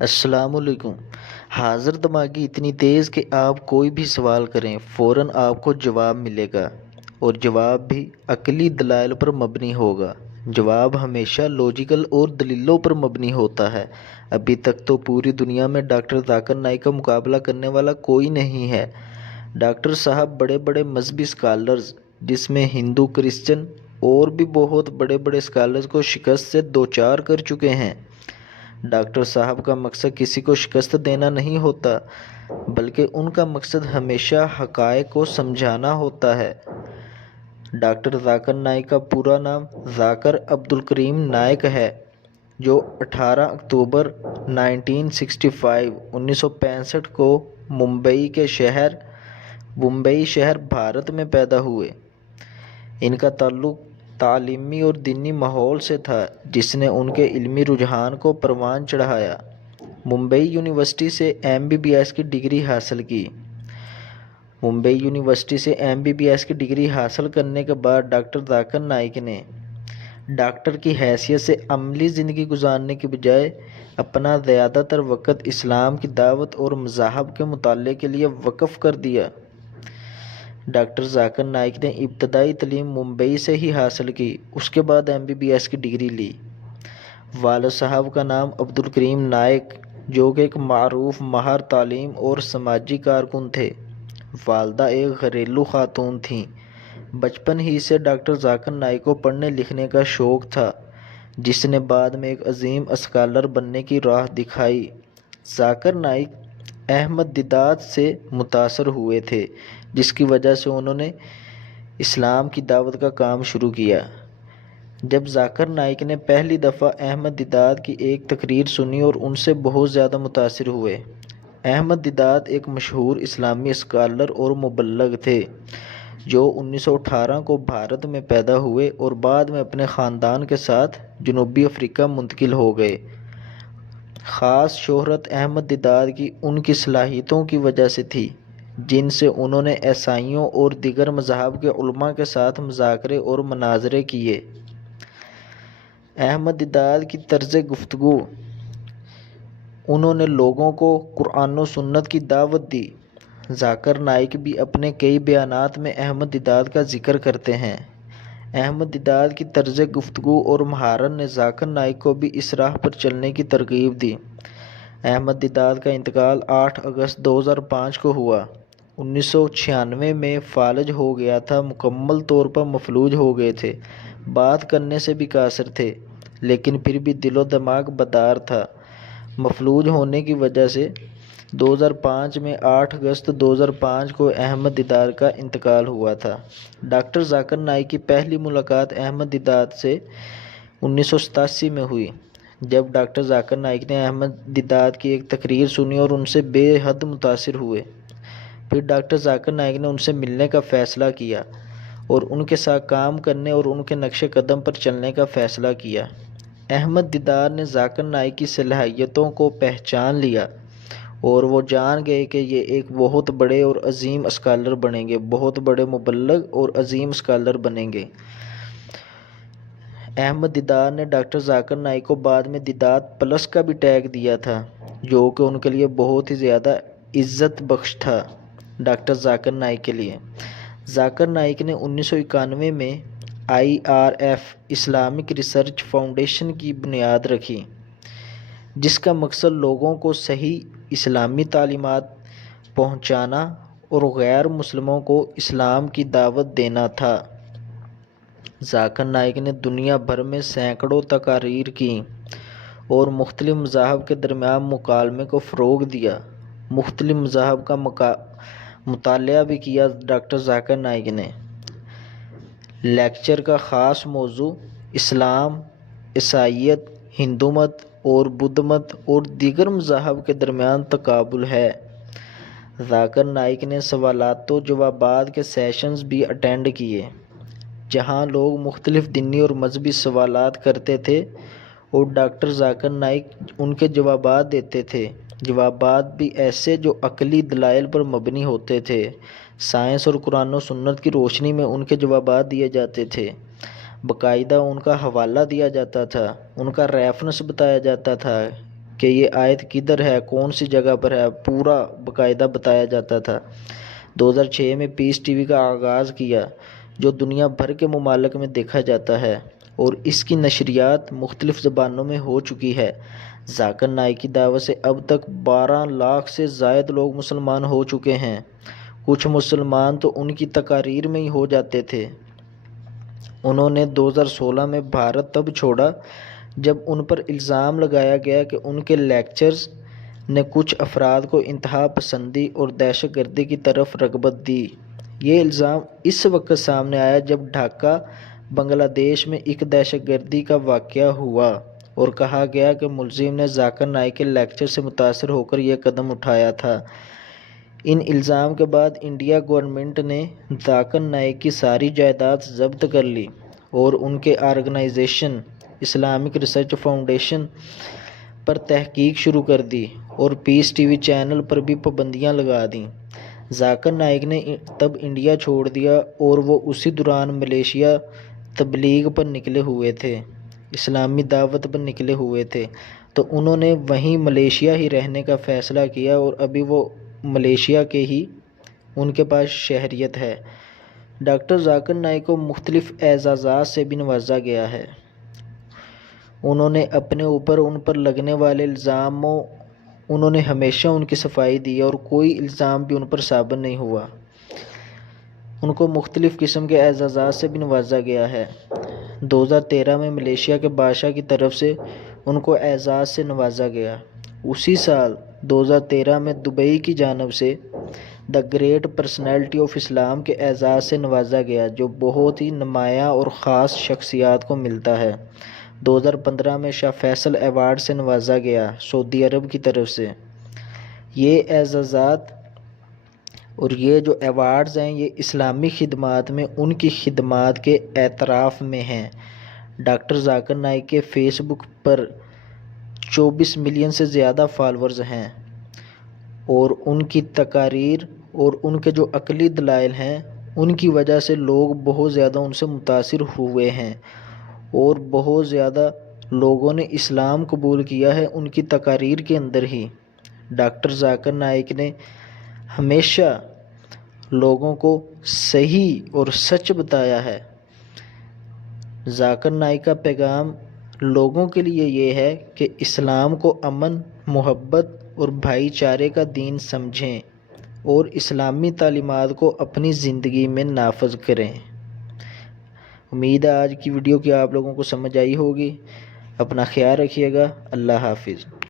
السلام علیکم۔ حاضر دماغی اتنی تیز کہ آپ کوئی بھی سوال کریں فوراً آپ کو جواب ملے گا، اور جواب بھی عقلی دلائل پر مبنی ہوگا۔ جواب ہمیشہ لاجیکل اور دلیلوں پر مبنی ہوتا ہے۔ ابھی تک تو پوری دنیا میں ڈاکٹر ذاکر نائک کا مقابلہ کرنے والا کوئی نہیں ہے۔ ڈاکٹر صاحب بڑے بڑے مذہبی اسکالرز، جس میں ہندو، کرسچن اور بھی بہت بڑے بڑے اسکالرز کو شکست سے دوچار کر چکے ہیں۔ ڈاکٹر صاحب کا مقصد کسی کو شکست دینا نہیں ہوتا، بلکہ ان کا مقصد ہمیشہ حقائق کو سمجھانا ہوتا ہے۔ ڈاکٹر ذاکر نائک کا پورا نام ذاکر عبدالکریم نائک ہے، جو 18 اکتوبر 1965 کو ممبئی شہر بھارت میں پیدا ہوئے۔ ان کا تعلق تعلیمی اور دینی ماحول سے تھا، جس نے ان کے علمی رجحان کو پروان چڑھایا۔ ممبئی یونیورسٹی سے MBBS کی ڈگری حاصل کی۔ ممبئی یونیورسٹی سے MBBS کی ڈگری حاصل کرنے کے بعد ڈاکٹر ذاکر نائک نے ڈاکٹر کی حیثیت سے عملی زندگی گزارنے کی بجائے اپنا زیادہ تر وقت اسلام کی دعوت اور مذاہب کے مطالعے کے لیے وقف کر دیا۔ ڈاکٹر ذاکر نائک نے ابتدائی تعلیم ممبئی سے ہی حاصل کی، اس کے بعد MBBS کی ڈگری لی۔ والد صاحب کا نام عبدالکریم نائک، جو کہ ایک معروف ماہر تعلیم اور سماجی کارکن تھے۔ والدہ ایک گھریلو خاتون تھیں۔ بچپن ہی سے ڈاکٹر ذاکر نائک کو پڑھنے لکھنے کا شوق تھا، جس نے بعد میں ایک عظیم اسکالر بننے کی راہ دکھائی۔ ذاکر نائک احمد دیدات سے متاثر ہوئے تھے، جس کی وجہ سے انہوں نے اسلام کی دعوت کا کام شروع کیا۔ جب ذاکر نائک نے پہلی دفعہ احمد دیدات کی ایک تقریر سنی اور ان سے بہت زیادہ متاثر ہوئے۔ احمد دیدات ایک مشہور اسلامی اسکالر اور مبلغ تھے، جو 1918 کو بھارت میں پیدا ہوئے اور بعد میں اپنے خاندان کے ساتھ جنوبی افریقہ منتقل ہو گئے۔ خاص شہرت احمد دیدات کی ان کی صلاحیتوں کی وجہ سے تھی، جن سے انہوں نے عیسائیوں اور دیگر مذاہب کے علماء کے ساتھ مذاکرے اور مناظرے کیے۔ احمد دیدات کی طرز گفتگو، انہوں نے لوگوں کو قرآن و سنت کی دعوت دی۔ ذاکر نائک بھی اپنے کئی بیانات میں احمد دیدات کا ذکر کرتے ہیں۔ احمد دیدات کی طرز گفتگو اور مہارت نے ذاکر نائک کو بھی اس راہ پر چلنے کی ترغیب دی۔ احمد دیدات کا انتقال 8 اگست 2005 کو ہوا۔ 1996 میں فالج ہو گیا تھا، مکمل طور پر مفلوج ہو گئے تھے، بات کرنے سے بھی قاصر تھے، لیکن پھر بھی دل و دماغ بیدار تھا۔ مفلوج ہونے کی وجہ سے 2005 میں 8 اگست 2005 کو احمد دیدات کا انتقال ہوا تھا۔ ڈاکٹر ذاکر نائک کی پہلی ملاقات احمد دیدات سے 1987 میں ہوئی، جب ڈاکٹر ذاکر نائک نے احمد دیدات کی ایک تقریر سنی اور ان سے بے حد متاثر ہوئے۔ پھر ڈاکٹر ذاکر نائک نے ان سے ملنے کا فیصلہ کیا اور ان کے ساتھ کام کرنے اور ان کے نقش قدم پر چلنے کا فیصلہ کیا۔ احمد دیدات نے ذاکر نائک کی صلاحیتوں کو پہچان لیا اور وہ جان گئے کہ یہ ایک بہت بڑے اور عظیم اسکالر بنیں گے، بہت بڑے مبلغ اور عظیم اسکالر بنیں گے۔ احمد دیدات نے ڈاکٹر ذاکر نائک کو بعد میں دیدات پلس کا بھی ٹیگ دیا تھا، جو کہ ان کے لیے بہت ہی زیادہ عزت بخش تھا۔ ڈاکٹر ذاکر نائک کے لیے ذاکر نائک نے 1991 میں IRF اسلامک ریسرچ فاؤنڈیشن کی بنیاد رکھی، جس کا مقصد لوگوں کو صحیح اسلامی تعلیمات پہنچانا اور غیر مسلموں کو اسلام کی دعوت دینا تھا۔ ذاکر نائک نے دنیا بھر میں سینکڑوں تقاریر کیں اور مختلف مذاہب کے درمیان مکالمے کو فروغ دیا۔ مختلف مذاہب کا مطالعہ بھی کیا۔ ڈاکٹر ذاکر نائک نے لیکچر کا خاص موضوع اسلام، عیسائیت، ہندو مت اور بدھ مت اور دیگر مذاہب کے درمیان تقابل ہے۔ ذاکر نائک نے سوالات و جوابات کے سیشنز بھی اٹینڈ کیے، جہاں لوگ مختلف دینی اور مذہبی سوالات کرتے تھے اور ڈاکٹر ذاکر نائک ان کے جوابات دیتے تھے۔ جوابات بھی ایسے جو عقلی دلائل پر مبنی ہوتے تھے۔ سائنس اور قرآن و سنت کی روشنی میں ان کے جوابات دیے جاتے تھے۔ باقاعدہ ان کا حوالہ دیا جاتا تھا، ان کا ریفرنس بتایا جاتا تھا کہ یہ آیت کدھر ہے، کون سی جگہ پر ہے، پورا باقاعدہ بتایا جاتا تھا۔ 2006 میں پیس ٹی وی کا آغاز کیا، جو دنیا بھر کے ممالک میں دیکھا جاتا ہے، اور اس کی نشریات مختلف زبانوں میں ہو چکی ہے۔ ذاکر نائک کی دعوت سے اب تک 12 لاکھ سے زائد لوگ مسلمان ہو چکے ہیں۔ کچھ مسلمان تو ان کی تقاریر میں ہی ہو جاتے تھے۔ انہوں نے 2016 میں بھارت تب چھوڑا جب ان پر الزام لگایا گیا کہ ان کے لیکچرز نے کچھ افراد کو انتہا پسندی اور دہشت گردی کی طرف رغبت دی۔ یہ الزام اس وقت سامنے آیا جب ڈھاکہ، بنگلہ دیش میں ایک دہشت گردی کا واقعہ ہوا اور کہا گیا کہ ملزم نے ذاکر نائک کے لیکچر سے متاثر ہو کر یہ قدم اٹھایا تھا۔ ان الزام کے بعد انڈیا گورنمنٹ نے ذاکر نائک کی ساری جائیداد ضبط کر لی اور ان کے آرگنائزیشن اسلامک ریسرچ فاؤنڈیشن پر تحقیق شروع کر دی اور پیس ٹی وی چینل پر بھی پابندیاں لگا دیں۔ ذاکر نائک نے تب انڈیا چھوڑ دیا اور وہ اسی دوران ملیشیا تبلیغ پر نکلے ہوئے تھے، اسلامی دعوت پر نکلے ہوئے تھے، تو انہوں نے وہیں ملیشیا ہی رہنے کا فیصلہ کیا اور ابھی وہ ملیشیا کے ہی ان کے پاس شہریت ہے۔ ڈاکٹر ذاکر نائک کو مختلف اعزازات سے بھی نوازا گیا ہے۔ انہوں نے اپنے اوپر ان پر لگنے والے الزاموں انہوں نے ہمیشہ ان کی صفائی دی اور کوئی الزام بھی ان پر ثابت نہیں ہوا۔ ان کو مختلف قسم کے اعزازات سے بھی نوازا گیا ہے۔ 2013 میں ملیشیا کے بادشاہ کی طرف سے ان کو اعزاز سے نوازا گیا۔ اسی سال 2013 میں دبئی کی جانب سے دی گریٹ پرسنالٹی آف اسلام کے اعزاز سے نوازا گیا، جو بہت ہی نمایاں اور خاص شخصیات کو ملتا ہے۔ 2015 میں شاہ فیصل ایوارڈ سے نوازا گیا، سعودی عرب کی طرف سے۔ یہ اعزازات اور یہ جو ایوارڈز ہیں یہ اسلامی خدمات میں ان کی خدمات کے اعتراف میں ہیں۔ ڈاکٹر ذاکر نائک کے فیس بک پر 24 ملین سے زیادہ فالورز ہیں اور ان کی تقاریر اور ان کے جو عقلی دلائل ہیں ان کی وجہ سے لوگ بہت زیادہ ان سے متاثر ہوئے ہیں اور بہت زیادہ لوگوں نے اسلام قبول کیا ہے ان کی تقاریر کے اندر ہی۔ ڈاکٹر ذاکر نائک نے ہمیشہ لوگوں کو صحیح اور سچ بتایا ہے۔ ذاکر نائک کا پیغام لوگوں کے لیے یہ ہے کہ اسلام کو امن، محبت اور بھائی چارے کا دین سمجھیں اور اسلامی تعلیمات کو اپنی زندگی میں نافذ کریں۔ امید ہے آج کی ویڈیو کی آپ لوگوں کو سمجھ آئی ہوگی۔ اپنا خیال رکھیے گا۔ اللہ حافظ۔